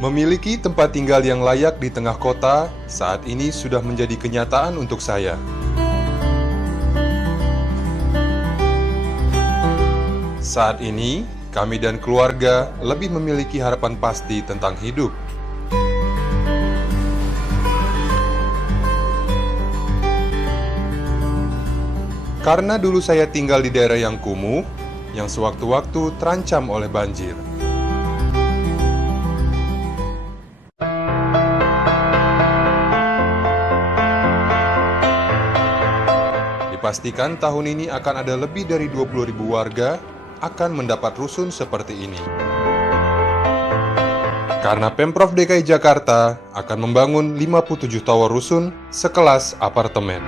Memiliki tempat tinggal yang layak di tengah kota saat ini sudah menjadi kenyataan untuk saya. Saat ini, kami dan keluarga lebih memiliki harapan pasti tentang hidup. Karena dulu saya tinggal di daerah yang kumuh, yang sewaktu-waktu terancam oleh banjir. Dipastikan tahun ini akan ada lebih dari 20.000 warga akan mendapat rusun seperti ini. Karena Pemprov DKI Jakarta akan membangun 57 tower rusun sekelas apartemen.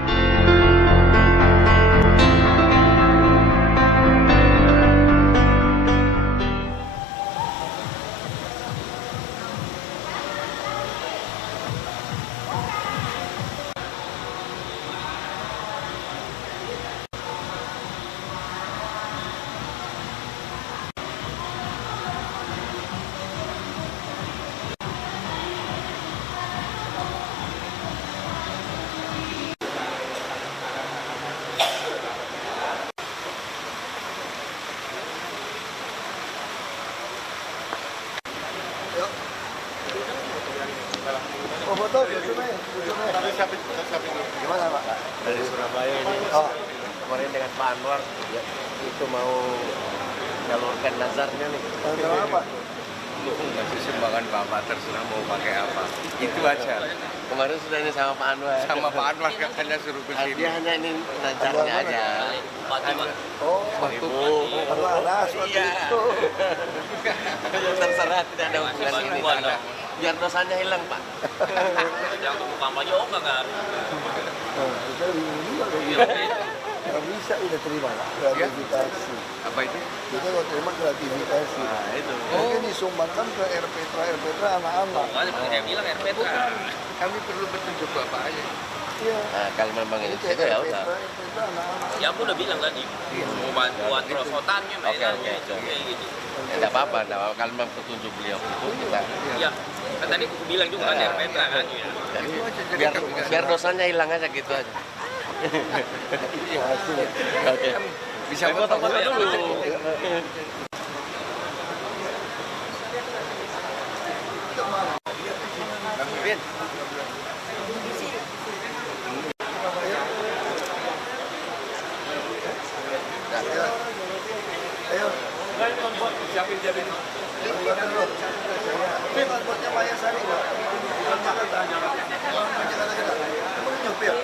Oh, foto, gimana Pak? Dari Surabaya ini. Kemarin dengan Pak Anwar itu mau jalurkan nazarnya nih. Kalau apa? Masih sumbangan Bapak terserah mau pakai apa. Itu aja. Kemarin sudah ini sama Pak Anwar. Sama Pak Anwar katanya suruh ke sini. Dia hanya ini nazarnya aja. Oh, waktu kalau ada sesuatu itu. Terserah tidak ada hubungan ini. Biar dosanya hilang Pak. Yang untuk kampanye nggak harus. Kita nggak bisa udah terima gratifikasi. Apa itu? Kita mau terima gratifikasi. Nah itu. Mungkin disumbangkan ke RPTRA anak-anak. Makanya saya bilang RPT. Kami perlu petunjuk Bapak aja. Iya. Nah, kalau memang ini Itu situ ya udah. RPTRA anak-anak. Ya aku udah bilang tadi. Mau bantuan perosotannya, Oke, itu. kayak gitu. Tidak apa-apa, kalau memang petunjuk beliau itu kita. Iya. Kan tadi aku bilang juga kan RPT kan ya. Jadi, biar dosanya hilang aja gitu aja. Oke. Bisa foto-foto dulu. Ayo. Siapin. Ini buatnya Maya Sari nggak? Nyupir.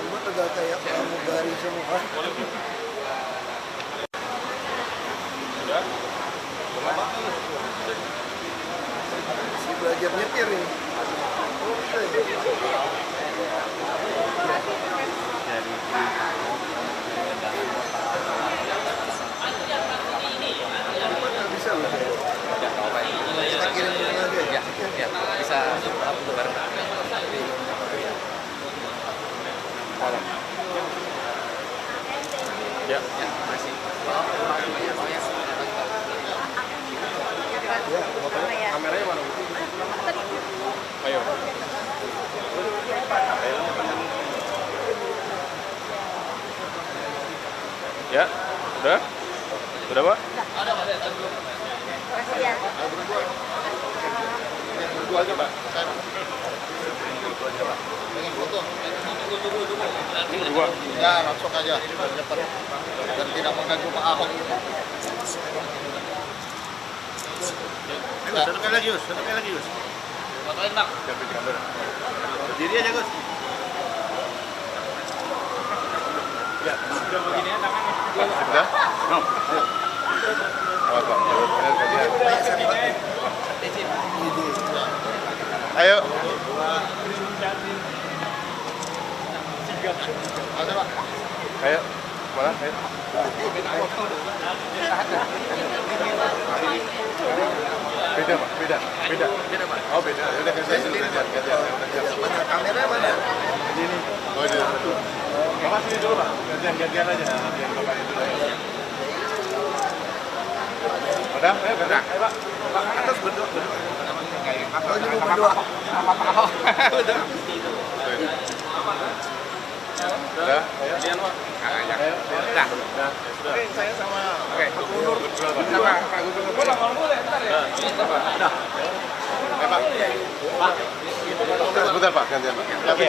Buat agak kayak pramugari semua. Si belajar nyetir ini. Bisa loh. Kita kirim aja. Ya, bisa bareng. Ya, masih. Kameranya mana? Ayo. Ya, udah? Udah, Pak? Makasih ya. Berdua aja, Pak. Pengen foto? Dua. Ya, langsung aja. Cepat. Dan tidak mengganggu Pak Ahok. Satu lagi, Gus. Fotoin Bang. Berdiri aja, Gus. Ya, sudah begini ya tangannya. Sudah? No. Apa? Ayo. Ada, Pak. Ayo. Mana? Ayo. Beda, Pak. Beda, Pak. Oh, beda. Udah kasih sendiri, Pak. Mana kameranya mana? Ini. Oh, ini. Bapak sini dulu, Pak. Gantian aja. Gantian Bapak itu. Udah, udah. Pak, atas berdua. Berdua. Sama Pak Ahok. Udah. Udah. Kemudian Pak. Udah. Oke, saya sama. Oke. Sama Pak Gubernur. Boleh, bentar ya. Udah. Pak. Pak. Sebentar Pak, gantian Pak. Oke.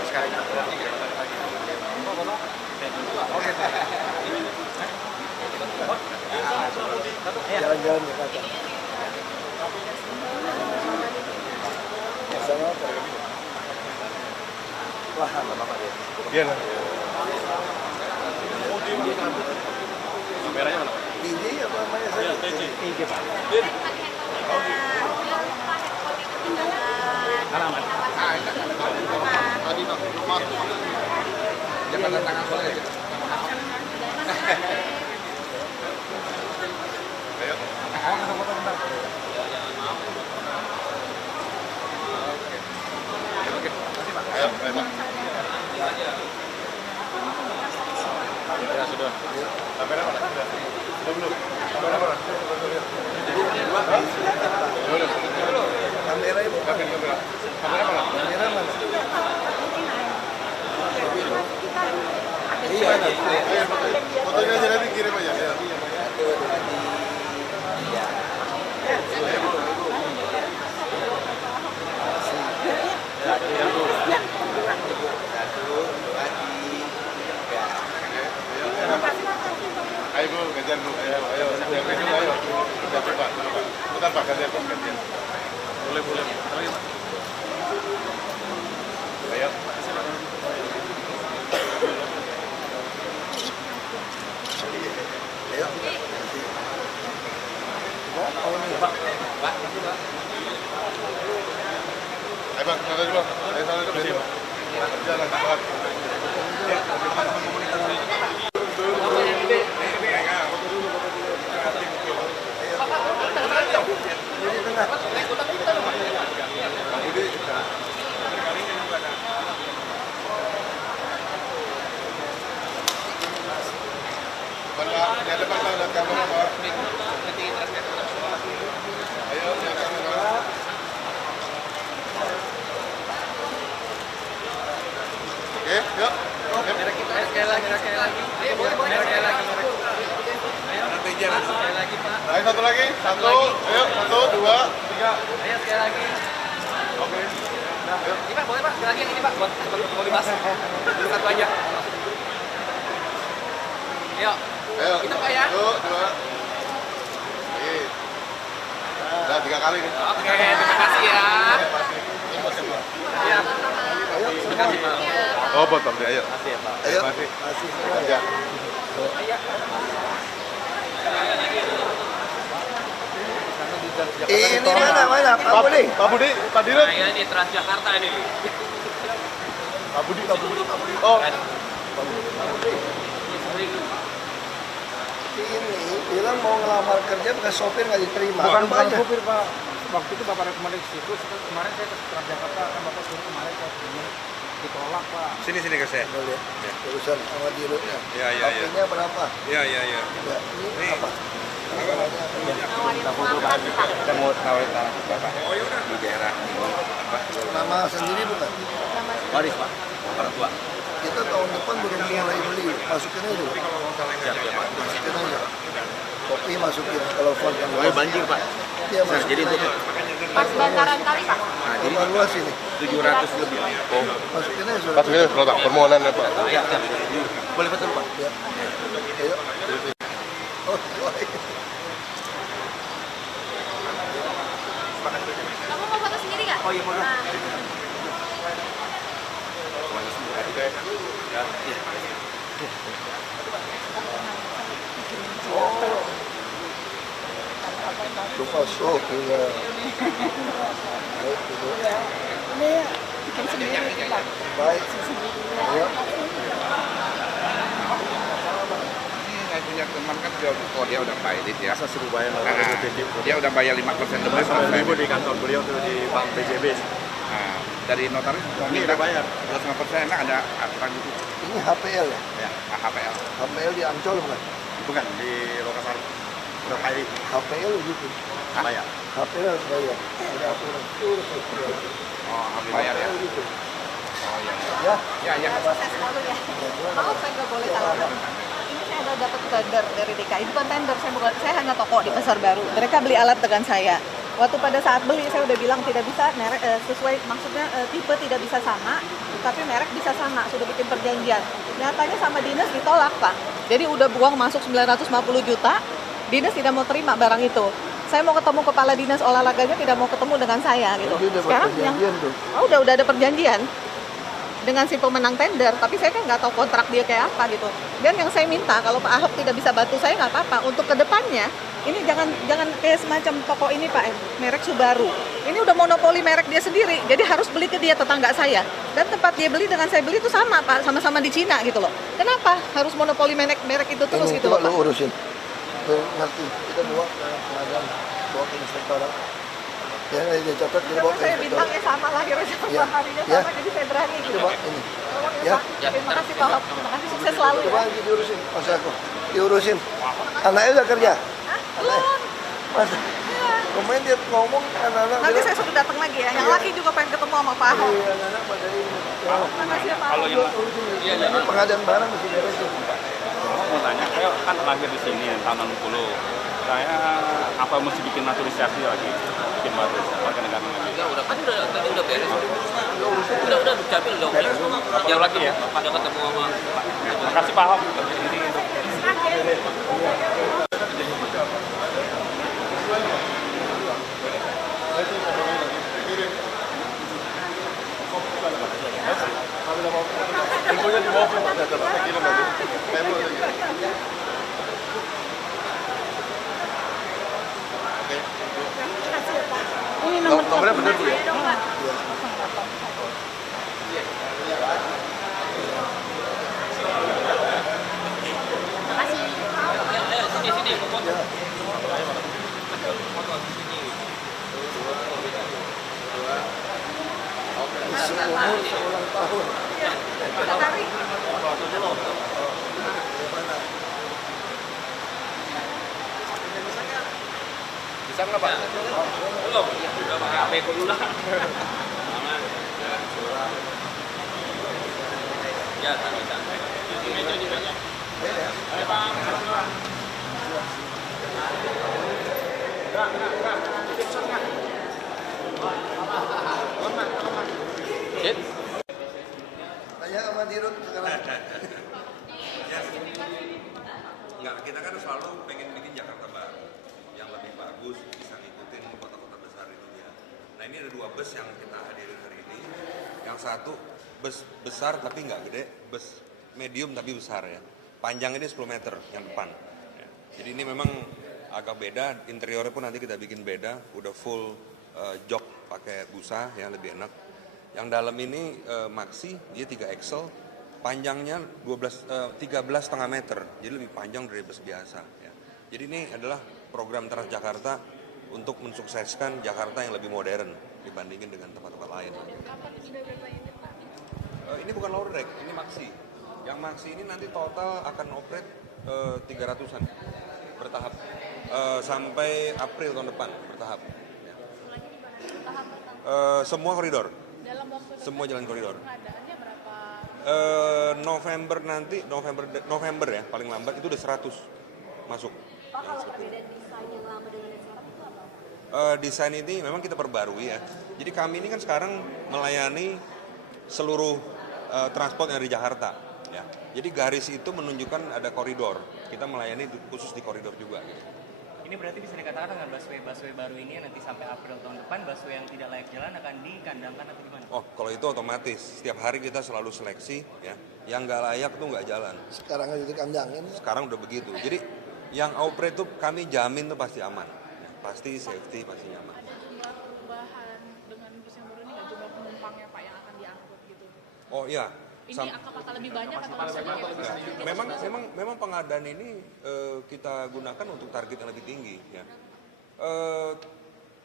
Sekarang jalan-jalan ke kota. Sama apa? Wah, apa dia? Iya lah. Kameranya mana? TJ apa namanya? Iya, TJ Pak. Alamat. Tadi rumah. Jangan tangan soalnya. Ayo. Foto bentar. Oke. Makasih Pak. Ayo, Pak. Ya sudah. Kamera mana? Sudah belum? Kamera mana? Belum. Kamera ibu. Kamera. Kamera mana? Kamera mana? Iya. Fotonya aja nanti kirim aja. Ya. Ayo Bu, gantian Bu. Ayo. Bentar Pak, gantian. Boleh. Ayo. Pak. Ayo Bang, sana dulu. Jalan, Pak. Ayo satu lagi, ayo 1, 2, 3. Ayo sekali lagi. Oke. Ini Pak, boleh Pak, sekali lagi yang ini Pak, buat mau dibahas. Satu aja. Ayo. Itu Pak ya. 1, 2. Udah 3 kali nih. Oke, terima kasih ya. Iya. Terima kasih Pak. Oh, potong deh, ayo. Makasih ya Pak. Ayo. Masih. Aja. Ini mana Pak Budi? Pak Budi, Pak Dirut. Nah, ini Transjakarta ini. Pak Budi. Oh. Ini bilang mau ngelamar kerja bukan sopir nggak diterima. Bukan sopir Pak. Waktu itu Bapak rekomendasi ke situ, kemarin saya ke Transjakarta, kan Bapak suruh kemarin saya ditolak Pak. Sini ke saya. Boleh. Urusan sama dirutnya. Iya. HP-nya berapa? Iya. Ya, ini apa? Kita foto Pak. Kita mau tawarin tanah Bapak. Di daerah apa? Nama sendiri bukan? Waris Pak. Orang tua. Kita tahun depan belum mulai beli. Masukin aja dulu. Masukin aja. Kopi masukin. Kalau font yang luas. Banjir Pak. Iya, masukin jadi aja. Pas bantaran kali Pak. Nah, jadi Rumah luas ini. 700 lebih. Oh. Masukin aja sudah. Masukin aja permohonan ya Pak. Ya. Boleh betul Pak. Ya. Ayo. Oh, Kamu mau foto sendiri nggak? Oh iya, foto. Nah. lupa sok juga. Baik. Ayo. Saya punya teman kan dia udah bayar ya. Saya suruh bayar Dia udah bayar 5% lebih. Sama ibu di kantor beliau tuh di Bank BCB. Nah, dari notaris mau minta bayar 2,5% ada aturan gitu. Ini HPL ya? Ya, HPL. HPL di Ancol bukan? Bukan di Lokasar. Berapa ini? HPL gitu. Bayar. HPL harus bayar. Ada aturan. Oh, habis bayar ya. HPL gitu. Oh iya. Ya. Ya, ya. Sukses selalu ya. Maaf saya nggak boleh salah. Ini saya ada dapat tender dari DKI. Bukan tender, saya hanya toko di Pasar Baru. Mereka beli alat dengan saya. Waktu pada saat beli saya udah bilang tidak bisa merek sesuai, maksudnya tipe tidak bisa sama, tapi merek bisa sama. Sudah bikin perjanjian. Nyatanya sama dinas ditolak Pak. Jadi udah buang masuk 950 juta. Dinas tidak mau terima barang itu. Saya mau ketemu kepala dinas olahraganya tidak mau ketemu dengan saya gitu. Sekarang yang udah ada perjanjian dengan si pemenang tender, tapi saya kan nggak tahu kontrak dia kayak apa gitu. Dan yang saya minta kalau Pak Ahok tidak bisa bantu saya nggak apa-apa. Untuk kedepannya ini jangan kayak semacam toko ini Pak, merek Subaru. Ini udah monopoli merek dia sendiri, jadi harus beli ke dia tetangga saya. Dan tempat dia beli dengan saya beli itu sama Pak, sama-sama di Cina gitu loh. Kenapa harus monopoli merek itu terus ini, gitu loh Pak? Lu urusin. Ngerti, kita bawa ke pengadilan, bawa ke inspektorat. Ya, dia catat, kita bawa ke Saya inspektorat. bintangnya sama, lahirnya sama, Ya. harinya Ya. sama, jadi saya berani gitu. Coba ini. Ya. Terima kasih Pak Ahok, terima kasih, sukses selalu Coba ya. aja diurusin, Mas aku. Diurusin. Anaknya udah kerja? Belum. Mas, kemarin dia ngomong anak-anak Nanti bilang, saya sudah datang lagi ya. Yang laki juga pengen ketemu sama Pak Ahok. "Iya, anak-anak pada ini." Ya, Terima kasih ya Pak Ahok. ini pengadaan barang mesti beresin. Mau tanya, saya kan lahir di sini tahun 60. Saya apa mesti bikin naturalisasi lagi, bikin baru warga negara lagi. Udah kan tadi udah beres. Udah dicapil dong. Jauh lagi ya. Udah ketemu sama Terima kasih Pak Ahok. Ini nomornya benar Bu ya? sini. Isi umur seulang tahun. Bisa nggak Pak? Belum. Udah pakai HP dulu lah. Ya, bisa. Di meja. Tanya sama Dirut sekarang. Enggak, kita kan selalu pengen bikin Jakarta baru yang lebih bagus, bisa ngikutin kota-kota besar itu ya. Nah ini ada 2 bus yang kita hadirin hari ini. Yang satu bus besar tapi nggak gede, bus medium tapi besar ya. Panjang ini 10 meter yang depan. Ya. Jadi ini memang agak beda, interiornya pun nanti kita bikin beda, udah full jok pakai busa ya, lebih enak. Yang dalam ini maxi, dia 3 axle, panjangnya 13,5 meter, jadi lebih panjang dari bus biasa. Ya. Jadi ini adalah program Transjakarta untuk mensukseskan Jakarta yang lebih modern dibandingin dengan tempat-tempat lain. Ini bukan lower deck, ini maxi. Yang maxi ini nanti total akan operate 300-an bertahap sampai April tahun depan bertahap. Ya. Semua koridor. Semua jalan koridor. November nanti, November ya paling lambat itu udah 100 masuk. Pak, kalau perbedaan desain yang lama dengan yang sekarang itu apa? Desain ini memang kita perbarui ya. Jadi kami ini kan sekarang melayani seluruh transport yang ada di Jakarta. Ya. Jadi garis itu menunjukkan ada koridor. Kita melayani khusus di koridor juga. Gitu. Ini berarti bisa dikatakan dengan busway baru ini nanti sampai April tahun depan busway yang tidak layak jalan akan dikandangkan atau gimana? Oh, kalau itu otomatis. Setiap hari kita selalu seleksi, ya. Yang nggak layak tuh nggak jalan. Sekarang aja dikandangin. Sekarang udah begitu. Jadi yang operate tuh kami jamin tuh pasti aman, ya. Pasti safety, pasti nyaman. Ada jumlah perubahan dengan bus yang baru ini nggak, jumlah penumpangnya Pak yang akan diangkut gitu? Oh iya. Ini apakah lebih banyak atau sedikit? Memang pengadaan ini kita gunakan untuk target yang lebih tinggi ya.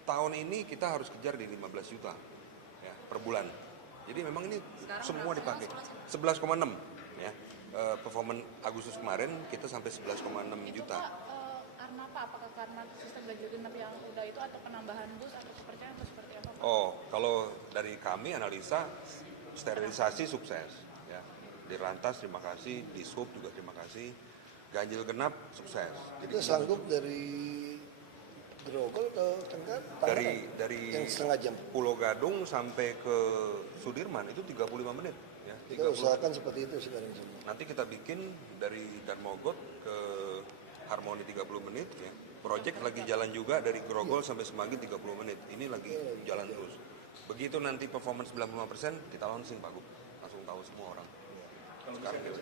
Tahun ini kita harus kejar di 15 juta ya. per bulan. Jadi memang ini semua dipakai. 11,6 ya. Performance Agustus kemarin kita sampai 11,6 juta. Karena apa? Apakah karena sistem ganjil genap yang udah itu atau penambahan bus atau seperti apa? Oh, kalau dari kami analisa sterilisasi sukses ya. Di Lantas terima kasih, di Sub juga terima kasih. Ganjil genap sukses. Itu sanggup dari Grogol ke Tenggar? Dari yang setengah jam. Pulau Gadung sampai ke Sudirman itu 35 menit ya. Kita usahakan seperti itu sekarang semua. Nanti kita bikin dari Darmogot ke Harmoni 30 menit ya. Project lagi jalan juga dari Grogol sampai Semanggi 30 menit. Ini lagi jalan terus. Begitu nanti performance 95% kita launching Pak Gub. Langsung tahu semua orang. Sekarang itu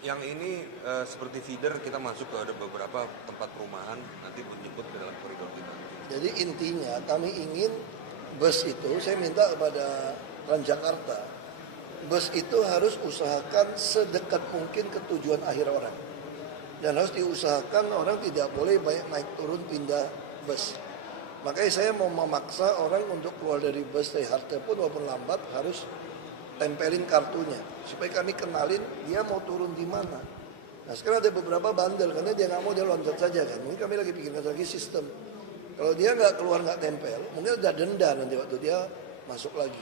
yang ini seperti feeder kita masuk ke beberapa tempat perumahan nanti menjemput ke dalam koridor kita. Jadi intinya kami ingin bus itu, saya minta kepada Transjakarta, bus itu harus usahakan sedekat mungkin ke tujuan akhir orang. Dan harus diusahakan orang tidak boleh banyak naik turun pindah bus. Makanya saya mau memaksa orang untuk keluar dari bus dari halte pun walaupun lambat harus tempelin kartunya supaya kami kenalin dia mau turun di mana. Nah sekarang ada beberapa bandel karena dia nggak mau dia loncat saja kan. Mungkin kami lagi pikirkan lagi sistem. Kalau dia nggak keluar nggak tempel, mungkin ada denda nanti waktu dia masuk lagi.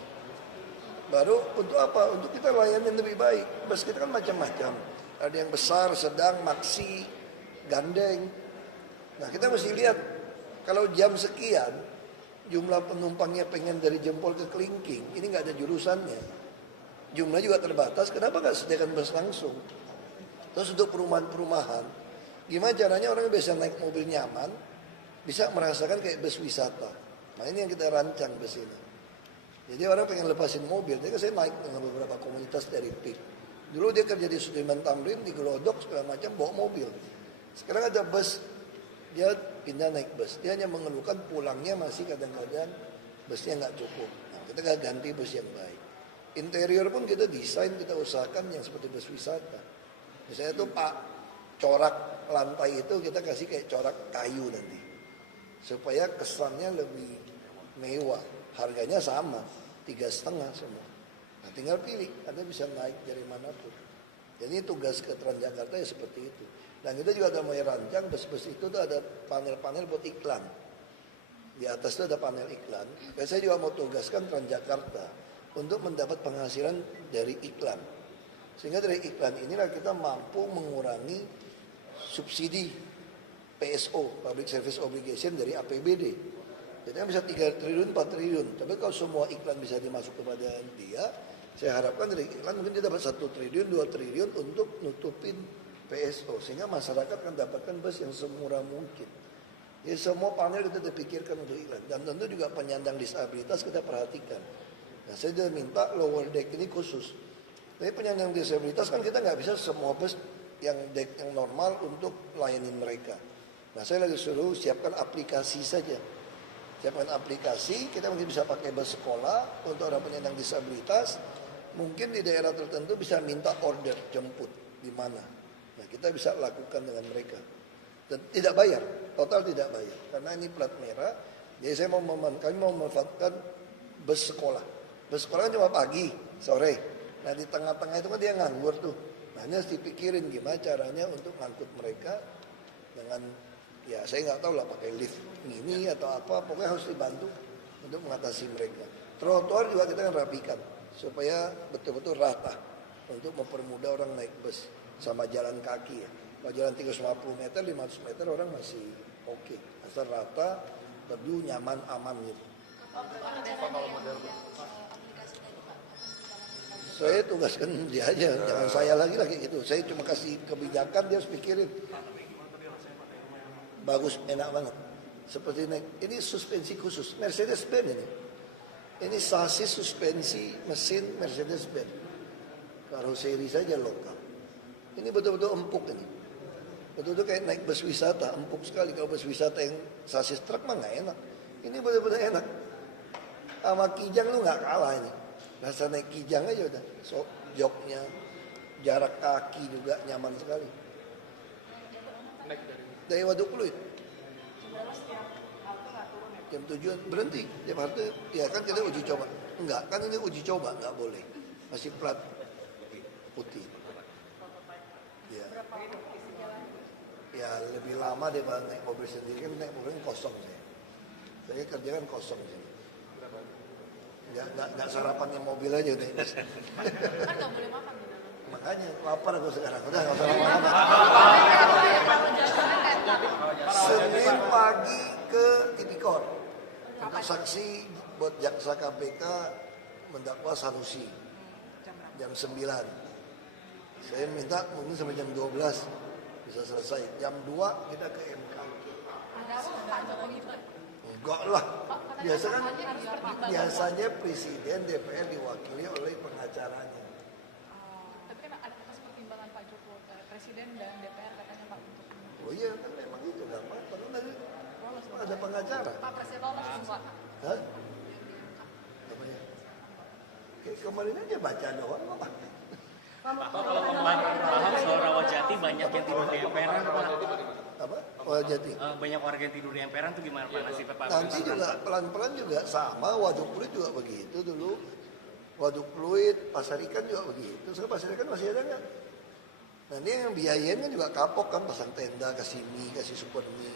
Baru untuk apa? Untuk kita layanin lebih baik. Bus kita kan macam-macam. Ada yang besar, sedang, maksi, gandeng. Nah kita mesti lihat kalau jam sekian jumlah penumpangnya pengen dari Jempol ke Kelingking, ini nggak ada jurusannya. Jumlah juga terbatas, kenapa nggak sediakan bus langsung? Terus untuk perumahan-perumahan, gimana caranya orang bisa naik mobil nyaman, bisa merasakan kayak bus wisata. Nah ini yang kita rancang bus ini. Jadi orang pengen lepasin mobil, jadi saya naik dengan beberapa komunitas dari PIK. Dulu dia kerja di Sudirman Tamrin, di Gelodok, segala macam, bawa mobil. Sekarang ada bus, dia pindah naik bus. Dia hanya mengeluhkan pulangnya masih kadang-kadang busnya nggak cukup. Nah, kita ganti bus yang baik. Interior pun kita desain, kita usahakan yang seperti bus wisata. Misalnya tuh Pak, corak lantai itu kita kasih kayak corak kayu nanti. Supaya kesannya lebih mewah. Harganya sama, 3,5 semua. Nah tinggal pilih, Anda bisa naik dari manapun. Jadi tugas ke Transjakarta ya seperti itu. Dan kita juga ada mulai rancang, bus-bus itu tuh ada panel-panel buat iklan. Di atas itu ada panel iklan. Dan saya juga mau tugaskan Transjakarta untuk mendapat penghasilan dari iklan. Sehingga dari iklan inilah kita mampu mengurangi subsidi PSO, Public Service Obligation dari APBD. Jadi bisa 3 triliun, 4 triliun. Tapi kalau semua iklan bisa dimasuk kepada dia, saya harapkan dari iklan mungkin dia dapat 1 triliun, 2 triliun untuk nutupin PSO. Sehingga masyarakat akan dapatkan bus yang semurah mungkin. Jadi semua panel kita dipikirkan untuk iklan. Dan tentu juga penyandang disabilitas kita perhatikan. Nah, saya sudah minta lower deck ini khusus. Tapi penyandang disabilitas kan kita nggak bisa semua bus yang deck yang normal untuk layanin mereka. Nah saya lagi suruh siapkan aplikasi saja. Siapkan aplikasi, kita mungkin bisa pakai bus sekolah untuk orang penyandang disabilitas. Mungkin di daerah tertentu bisa minta order jemput di mana. Nah kita bisa lakukan dengan mereka. Dan tidak bayar, total tidak bayar. Karena ini plat merah, jadi saya kami mau memanfaatkan bus sekolah. Bus sekolah kan cuma pagi, sore. Nah di tengah-tengah itu kan dia nganggur tuh. Nah ini harus dipikirin gimana caranya untuk ngangkut mereka dengan, ya saya nggak tahu lah pakai lift mini atau apa. Pokoknya harus dibantu untuk mengatasi mereka. Trotoar juga kita kan rapikan supaya betul-betul rata untuk mempermudah orang naik bus sama jalan kaki ya. Kalau jalan 350 meter, 500 meter orang masih oke. Asal rata, teduh, nyaman, aman gitu. Saya tugaskan dia aja, jangan saya lagi gitu. Saya cuma kasih kebijakan, dia harus pikirin. Bagus, enak banget. Seperti ini suspensi khusus, Mercedes-Benz ini. Ini sasis suspensi mesin Mercedes-Benz. Karoseri saja lokal. Ini betul-betul empuk ini. Betul-betul kayak naik bus wisata, empuk sekali. Kalau bus wisata yang sasis truk mah nggak enak. Ini betul-betul enak. Sama Kijang lu nggak kalah ini. Rasa naik Kijang aja udah. So, joknya, jarak kaki juga nyaman sekali. Dari Waduk Pluit. Jam 7 berhenti. Tiap hari ya kan kita uji coba. Enggak, kan ini uji coba, nggak boleh. Masih plat putih. Ya. Ya lebih lama daripada naik mobil sendiri, kan naik mobil kosong saya kerja kan kosong sih. Nggak sarapan di mobil aja nih. Kan nggak boleh makan di dalam. Makanya lapar aku sekarang, udah nggak usah lama-lama. Senin pagi ke Tipikor untuk saksi buat jaksa KPK mendakwa Sanusi jam 9. Saya minta mungkin sampai jam 12 bisa selesai. Jam 2 kita ke MK. Ada apa Pak Jokowi itu? Enggak lah. Biasanya presiden DPR diwakili oleh pengacaranya. Tapi kan ada atas pertimbangan Pak Jokowi, presiden dan DPR katanya Pak untuk. Oh iya kan memang itu nggak apa-apa. Kan ada pengacara. Pak Presiden lolos Pak. Hah? Apa ya? Kayak kemarin aja baca doang apa? Pak, kalau kemarin paham soal Rawajati banyak yang tidur di emperan, Pak. Apa? Rawajati. Banyak warga yang tidur di emperan tuh gimana Pak nasibnya Pak? Nanti juga pelan-pelan juga sama. Waduk Pluit juga begitu dulu. Waduk Pluit, Pasar Ikan juga begitu. Sekarang Pasar Ikan masih ada nggak? Nanti yang biayain kan juga kapok kan, pasang tenda, kasih mie, kasih super mie,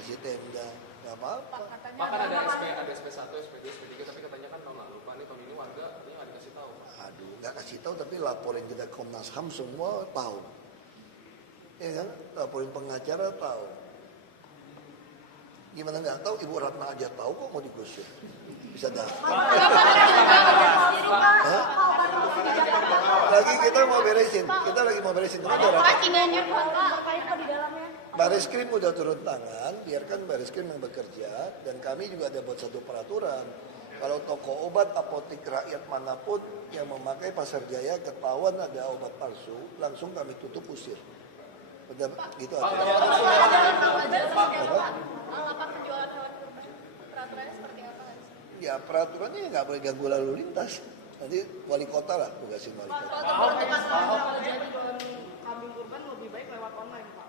kasih tenda. Nggak apa-apa. Pak kan ada SP1, SP2, SP3, tapi katanya kan tahun lalu, Pak ini tahun ini warga katanya nggak dikasih tahu. Aduh, nggak kasih tahu tapi laporin kita Komnas HAM semua tahu. Ya kan? Laporin pengacara tahu. Gimana nggak tahu? Ibu Ratna aja tahu kok mau digusur. Bisa daftar. Lagi kita mau beresin. Kita lagi mau beresin. Bareskrim udah turun tangan, biarkan Bareskrim yang bekerja, dan kami juga ada buat satu peraturan. Kalau toko obat, apotek rakyat manapun yang memakai Pasar Jaya ketahuan ada obat palsu, langsung kami tutup usir. Udah gitu aja. Peraturannya seperti apa? Ya peraturannya nggak boleh ganggu lalu lintas. Nanti wali kota lah tugasin wali kota. Kalau jadi kambing kurban lebih baik lewat online Pak.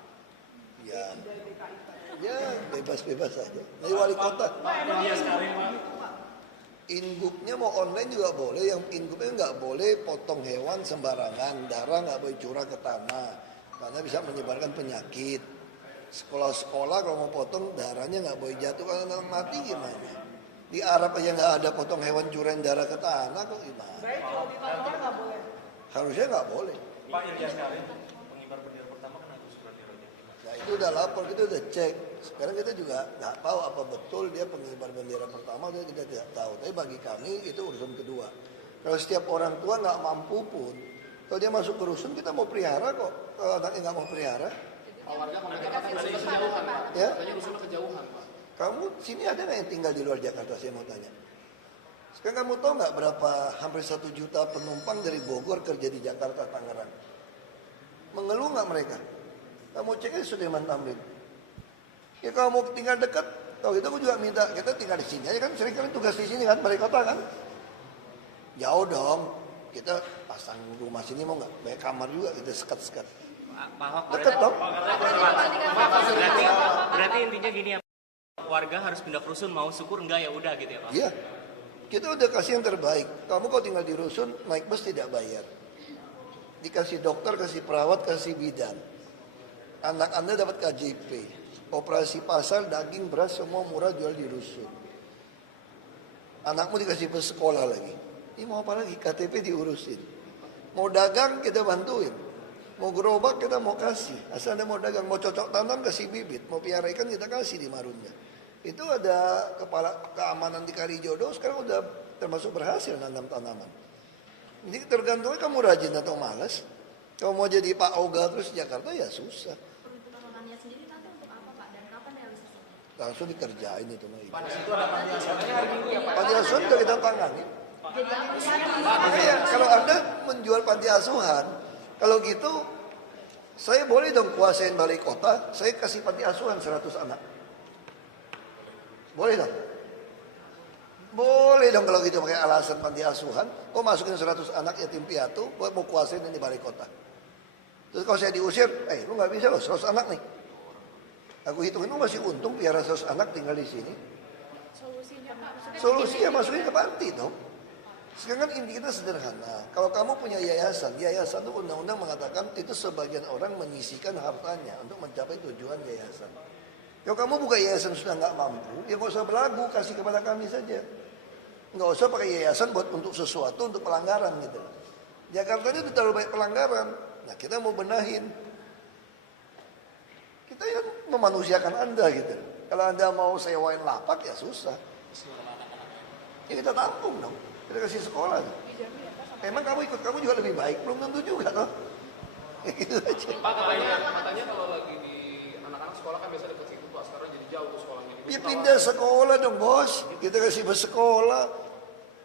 Ya bebas-bebas aja. Nanti wali kota. Ingupnya mau online juga boleh. Yang ingupnya nggak boleh potong hewan sembarangan. Darah nggak boleh curah ke tanah. Karena bisa menyebarkan penyakit. Sekolah-sekolah kalau mau potong darahnya nggak boleh jatuh. Kalau orang mati gimana? Di Arab aja nggak ada potong hewan curahin darah ke tanah kok gimana? Baik kalau di toko nggak boleh. Harusnya nggak boleh. Pak Ilyas Karim, pengibar bendera pertama kan harus surat Rawajati. Nah itu udah lapor, kita udah cek. Sekarang kita juga nggak tahu apa betul dia pengibar bendera pertama, dia kita tidak tahu. Tapi bagi kami itu urusan kedua. Kalau setiap orang tua nggak mampu pun, kalau dia masuk ke rusun kita mau pelihara kok. Kalau anaknya nggak mau pelihara, Warga komunikasi rusunnya kejauhan, Pak. ya. Katanya rusunnya kejauhan, Pak. Kamu sini ada nggak yang tinggal di luar Jakarta? Saya mau tanya. Sekarang kamu tahu nggak berapa hampir 1 juta penumpang dari Bogor kerja di Jakarta, Tangerang? Mengeluh nggak mereka? Kamu cek aja Sudirman Tamrin. Ya kalau mau tinggal dekat, kalau gitu aku juga minta kita tinggal di sini aja kan. Sering kali tugas di sini kan, balai kota kan. Jauh dong. Kita pasang rumah sini mau nggak? Banyak kamar juga kita sekat-sekat. Pak Ahok Dekat dong. berarti intinya gini ya, warga harus pindah ke rusun, mau syukur enggak ya udah gitu ya Pak? Iya. Kita udah kasih yang terbaik. Kamu kalau tinggal di rusun, naik bus tidak bayar. Dikasih dokter, kasih perawat, kasih bidan. Anak Anda dapat KJP. Operasi pasar, daging, beras, semua murah jual di rusun. Anakmu dikasih bus sekolah lagi. Ini mau apa lagi? KTP diurusin. Mau dagang, kita bantuin. Mau gerobak, kita mau kasih. Asal Anda mau dagang, mau cocok tanam, kasih bibit. Mau piara ikan, kita kasih di Marunda. Itu ada kepala keamanan di Kalijodo, sekarang udah termasuk berhasil nanam tanaman. Ini tergantungnya kamu rajin atau malas. Kalau mau jadi Pak Oga terus Jakarta ya susah. Peruntukannya sendiri nanti untuk apa Pak dan kapan realisasinya? Langsung dikerjain itu mah. Pak, di situ ada panti asuhannya hari Minggu ya, Pak. Panti asuhan udah kita tangani. Makanya kalau Anda menjual panti asuhan, kalau gitu saya boleh dong kuasain balai kota, saya kasih panti asuhan 100 anak. Boleh dong? Boleh dong kalau gitu pakai alasan panti asuhan. Kok masukin 100 anak yatim piatu, buat mau kuasain ini balai kota. Terus kalau saya diusir, lu nggak bisa loh 100 anak nih. Aku hitungin lu masih untung piara 100 anak tinggal di sini. solusinya Pak? Maksudnya Solusinya masukin ke panti dong. Sekarang kan inti kita sederhana. Kalau kamu punya yayasan itu undang-undang mengatakan itu sebagian orang menyisikan hartanya untuk mencapai tujuan yayasan. Kalau kamu buka yayasan sudah nggak mampu, ya nggak usah berlagu, kasih kepada kami saja. Nggak usah pakai yayasan buat untuk sesuatu, untuk pelanggaran gitu. Jakarta itu terlalu banyak pelanggaran. Nah kita mau benahin. Kita yang memanusiakan Anda gitu. Kalau Anda mau sewain lapak ya susah. Ya kita tampung dong. Kita kasih sekolah. Emang kamu ikut, kamu juga lebih baik, belum tentu juga toh. Gitu aja. Pak, katanya kalau lagi di anak-anak sekolah kan biasa dekat situ Pak, sekarang jadi jauh tuh sekolahnya. Ya pindah sekolah dong bos. Kita kasih bus sekolah.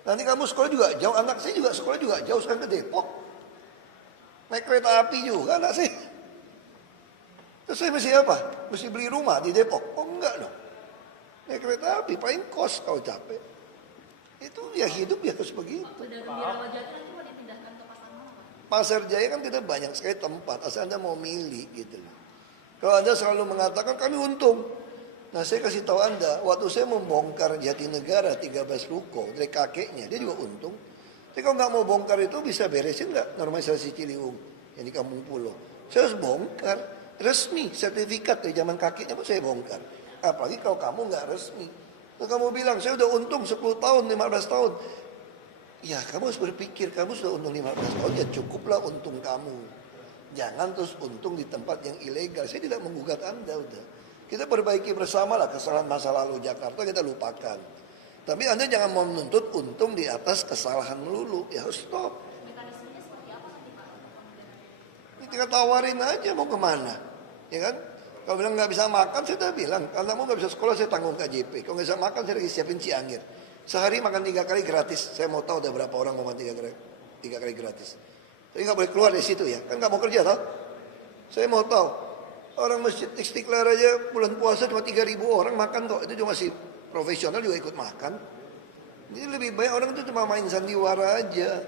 Nanti kamu sekolah juga jauh, anak saya juga sekolah juga jauh sekarang ke Depok. Naik kereta api juga anak saya. Terus saya mesti apa? Mesti beli rumah di Depok? Oh enggak dong. Naik kereta api, paling kos kalau capek. Itu ya hidup ya harus begitu. Pasar Jaya kan kita banyak sekali tempat, asal Anda mau milih gitu loh. Kalau Anda selalu mengatakan kami untung. Nah saya kasih tahu Anda, waktu saya membongkar Jatinegara 13 ruko dari kakeknya, dia juga untung. Tapi kalau nggak mau bongkar itu bisa beresin nggak normalisasi Ciliwung yang di Kampung Pulau. Saya harus bongkar, resmi, sertifikat dari zaman kakeknya pun saya bongkar. Apalagi kalau kamu nggak resmi. Kalau kamu bilang, saya udah untung 10 tahun, 15 tahun. Ya, kamu harus berpikir, kamu sudah untung 15 tahun, ya cukuplah untung kamu. Jangan terus untung di tempat yang ilegal. Saya tidak menggugat Anda, udah. Kita perbaiki bersama lah kesalahan masa lalu Jakarta, kita lupakan. Tapi Anda jangan mau menuntut untung di atas kesalahan melulu. Ya harus stop. mekanismenya seperti apa nanti Pak? Kita tawarin aja mau kemana. Ya kan? Kalau bilang nggak bisa makan, saya udah bilang. Kalau kamu nggak bisa sekolah, saya tanggung KJP. Kalau nggak bisa makan, saya lagi siapin Cianjur. Sehari makan 3 kali gratis. Saya mau tahu udah berapa orang mau makan 3 kali gratis. Tapi nggak boleh keluar dari situ ya. Kan nggak mau kerja tau. Saya mau tahu. Orang Masjid Istiqlal aja bulan puasa cuma 3.000 orang makan kok. Itu cuma si profesional juga ikut makan. Jadi lebih banyak orang itu cuma main sandiwara aja.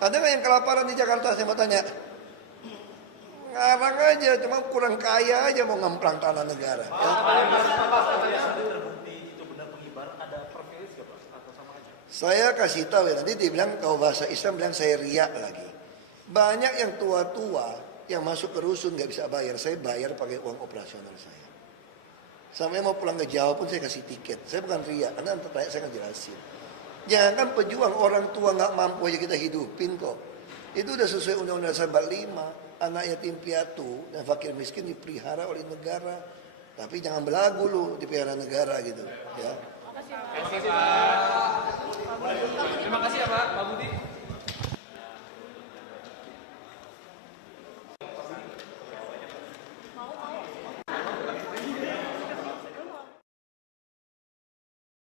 Ada nggak yang kelaparan di Jakarta? Saya mau tanya. Ngarang aja, cuma kurang kaya aja mau ngemplang tanah negara. Ya. Saya kasih tahu ya, nanti dia bilang kalau bahasa Islam bilang saya riak lagi. Banyak yang tua-tua yang masuk ke rusun nggak bisa bayar, saya bayar pakai uang operasional saya. Sampai mau pulang ke Jawa pun saya kasih tiket. Saya bukan riak, karena nanti tanya saya akan jelasin. Jangan pejuang orang tua nggak mampu aja kita hidupin kok. Itu udah sesuai Undang-Undang Dasar 45. Anak yatim piatu dan fakir miskin dipelihara oleh negara. Tapi jangan belagu lu dipelihara negara gitu. Ya. Terima kasih ya Pak Budi.